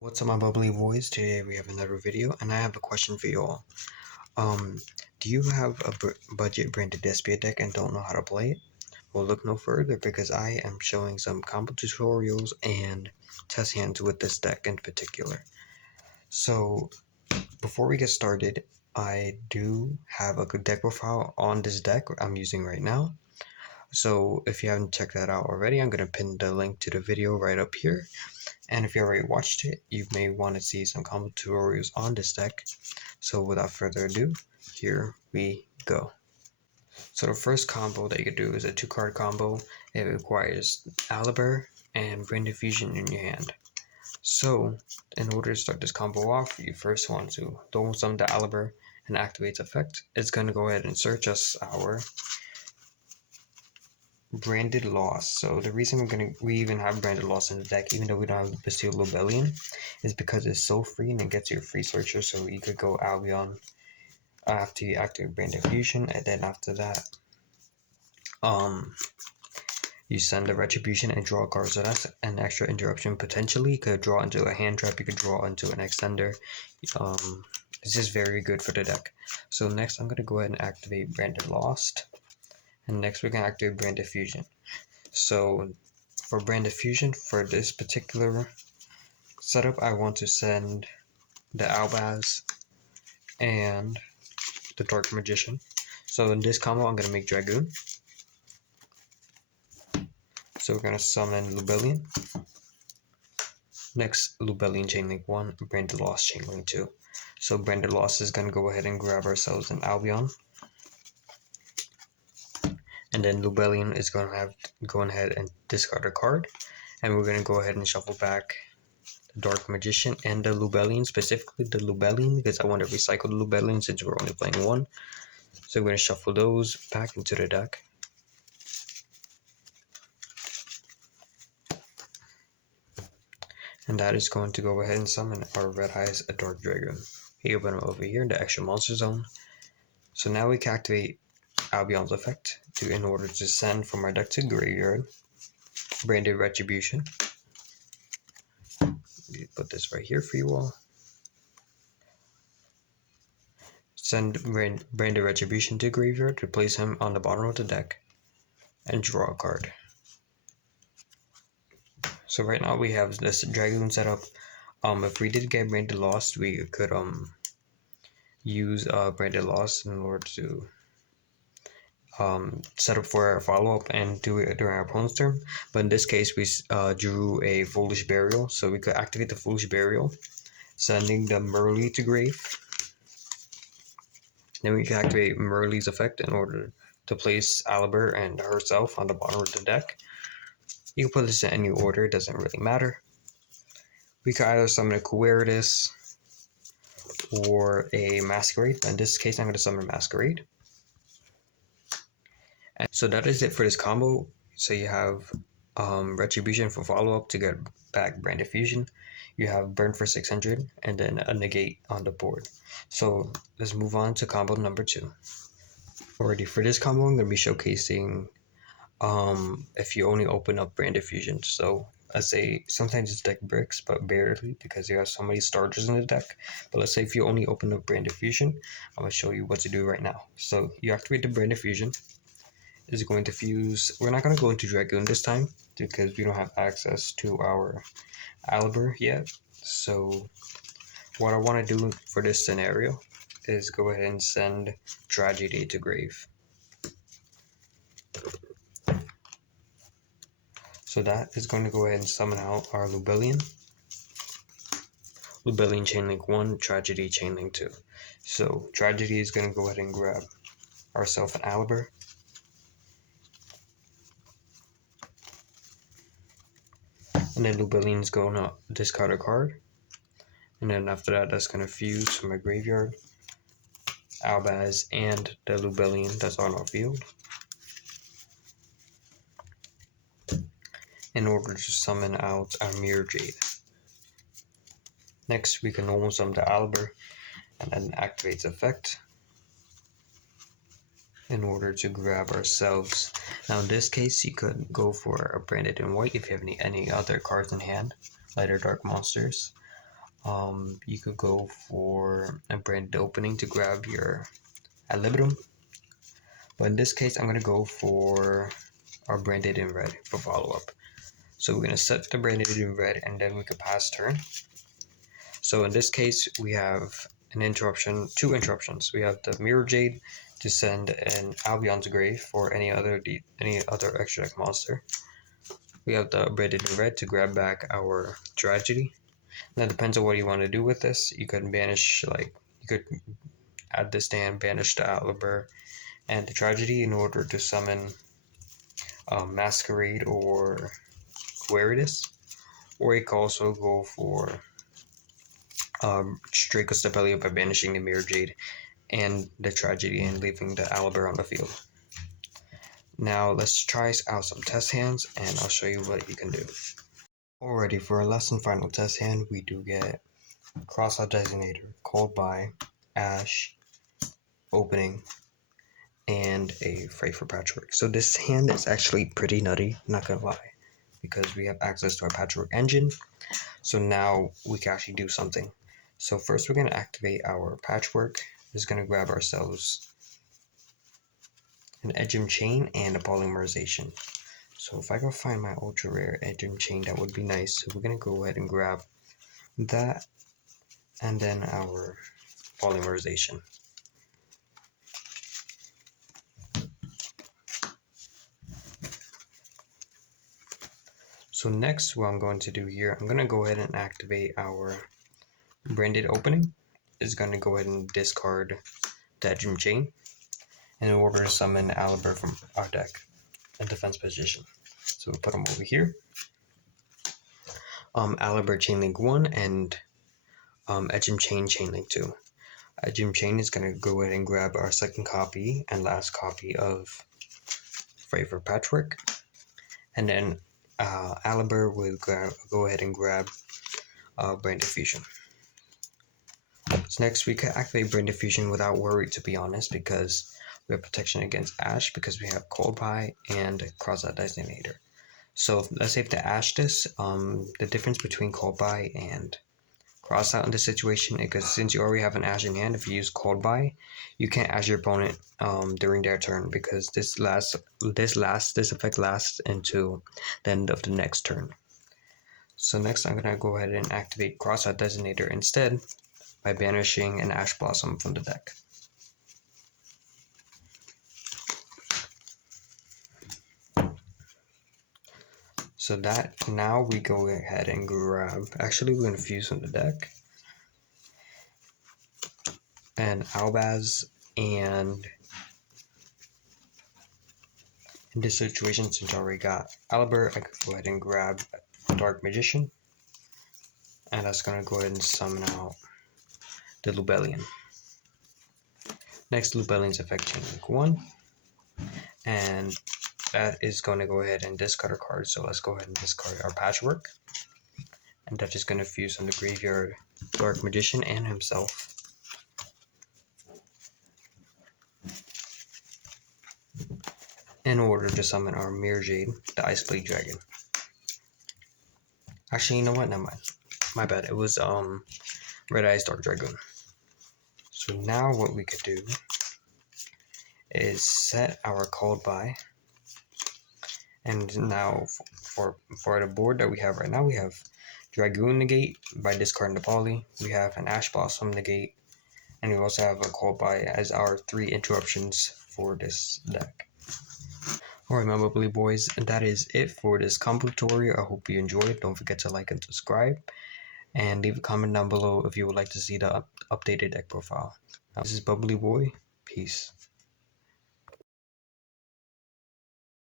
What's up, my bubbly boys? Today we have another video, and I have a question for you all. Do you have a budget branded Despia deck and don't know how to play it? Well, look no further because I am showing some combo tutorials and test hands with this deck in particular. So, before we get started, I do have a good deck profile on this deck I'm using right now. So, if you haven't checked that out already, I'm going to pin the link to the video right up here. And if you already watched it, you may want to see some combo tutorials on this deck. So without further ado, here we go. So the first combo that you could do is a 2-card combo. It requires Aliber and Brain Diffusion in your hand. So in order to start this combo off, you first want to double summon the Aliber and activate its effect. It's going to go ahead and search us our Branded Loss. So the reason we even have Branded Loss in the deck, even though we don't have Bastille Lubellion, is because it's so free and it gets you a free searcher. So you could go Albion after you activate Brain Diffusion, and then after that, you send a Retribution and draw a card. So that's an extra interruption potentially. You could draw into a hand trap. You could draw into an extender. It's just very good for the deck. So next, I'm gonna go ahead and activate Branded Lost. And next we're going to activate Brand Diffusion. So for Brand Diffusion, for this particular setup, I want to send the Albaz and the Dark Magician. So in this combo, I'm going to make Dragoon. So we're going to summon Lubellion. Next, Lubellion Chainlink 1, Branded Lost Chainlink 2. So Branded Lost is going to go ahead and grab ourselves an Albion. And then Lubellion is going to have to go ahead and discard a card. And we're going to go ahead and shuffle back the Dark Magician and the Lubellion, specifically the Lubellion, because I want to recycle the Lubellion since we're only playing one. So we're going to shuffle those back into the deck. And that is going to go ahead and summon our Red Eyes, a Dark Dragon. You open them over here in the extra monster zone. So now we can activate Albion's effect in order to send from our deck to graveyard Branded Retribution. Put this right here for you all. Send Branded Retribution to graveyard to place him on the bottom of the deck and draw a card. So right now we have this Dragoon set up. If we did get Branded Lost, we could use Branded Lost in order to set up for a follow-up and do it during our opponent's turn. But in this case, we drew a Foolish Burial, so we could activate the Foolish Burial, sending the Merly to grave. Then we can activate Merly's effect in order to place Aliber and herself on the bottom of the deck. You can put this in any order, it doesn't really matter. We could either summon a Queritus or a Masquerade. In this case, I'm going to summon Masquerade. And so that is it for this combo. So you have Retribution for follow-up to get back Brand Diffusion. You have Burn for 600 and then a Negate on the board. So let's move on to combo number 2. Alrighty, for this combo I'm going to be showcasing if you only open up Brand Diffusion. So let's say sometimes this deck bricks, but barely because you have so many starters in the deck. But let's say if you only open up Brand Diffusion, I'm going to show you what to do right now. So you activate the Brand Diffusion. Is going to fuse. We're not going to go into Dragoon this time because we don't have access to our Aliber yet. So what I want to do for this scenario is go ahead and send Tragedy to grave. So that is going to go ahead and summon out our Lubellion. Lubellion Chainlink 1, Tragedy Chainlink 2. So Tragedy is going to go ahead and grab ourselves an Aliber. And then Lubellion is going to discard a card. And then after that, that's going to fuse from a graveyard, Albaz, and the Lubellion that's on our field. In order to summon out our Mirror Jade. Next, we can normal summon the Aliber and then activate its effect in order to grab ourselves. Now in this case, you could go for a Branded in white if you have any other cards in hand, light or dark monsters. You could go for a branded opening to grab your ad libitum. But in this case, I'm going to go for our branded in red for follow-up. So we're going to set the branded in red and then we could pass turn. So in this case, we have an interruption, two interruptions. We have the Mirror Jade to send an Albion's Grave for any other extra deck monster. We have the branded in red to grab back our Tragedy. Now it depends on what you want to do with this. You could banish, you could add this stand, banish the Aliber and the Tragedy in order to summon Masquerade or Queritus. Or you could also go for Draco Stapelia by banishing the Mirror Jade and the Tragedy and leaving the Aliber on the field. Now let's try out some test hands and I'll show you what you can do. Alrighty, for our last and final test hand, we do get Crossout Designator, Cold Buy, Ash, Opening, and a Freight for Patchwork. So this hand is actually pretty nutty, not gonna lie, because we have access to our Patchwork engine. So now we can actually do something. So first we're gonna activate our Patchwork. We're just gonna grab ourselves an Edgem Chain and a Polymerization. So if I go find my ultra rare Edgem Chain, that would be nice. So we're gonna go ahead and grab that and then our Polymerization. So next, what I'm going to do here, I'm going to go ahead and activate our branded opening. It's going to go ahead and discard the Edgem Chain in order to summon Aliber from our deck in defense position. So we'll put them over here. Aliber Chainlink 1 and Edgem Chain Chainlink 2. Edgem Chain is going to go ahead and grab our second copy and last copy of Freight for Patchwork. And then Aliber will go ahead and grab Brand Diffusion. So next we can activate Brand Diffusion without worry, to be honest, because we have protection against Ash because we have Cold Buy and Crossout Designator. So let's say if the Ash this, the difference between Cold Buy and Crossout in this situation, because since you already have an Ash in hand, if you use Cold Buy, you can't Ash your opponent during their turn because this effect lasts until the end of the next turn. So next I'm gonna go ahead and activate Crossout Designator instead by banishing an Ash Blossom from the deck. So that now we go ahead and grab, actually we're gonna fuse from the deck and Albaz, and in this situation, since I already got Aliber, I could go ahead and grab Dark Magician, and that's gonna go ahead and summon out the Lubellion. Next, Lubellion's effect Chainlink 1, and that is going to go ahead and discard a card. So let's go ahead and discard our Patchwork, and that is going to fuse from the graveyard Dark Magician and himself. In order to summon our Mirror Jade, the Ice Blade Dragon. Actually, you know what? Never mind. My bad. It was Red Eyes Dark Dragoon. So now what we could do is set our Cold Buy. And now for the board that we have right now, we have Dragoon negate by discarding the Poly. We have an Ash Blossom negate. And we also have a Cold Buy as our 3 interruptions for this deck. Alright, my BubblyBoiis, and that is it for this combo tutorial. I hope you enjoyed. Don't forget to like and subscribe. And leave a comment down below if you would like to see the updated deck profile. Now, this is BubblyBoii. Peace.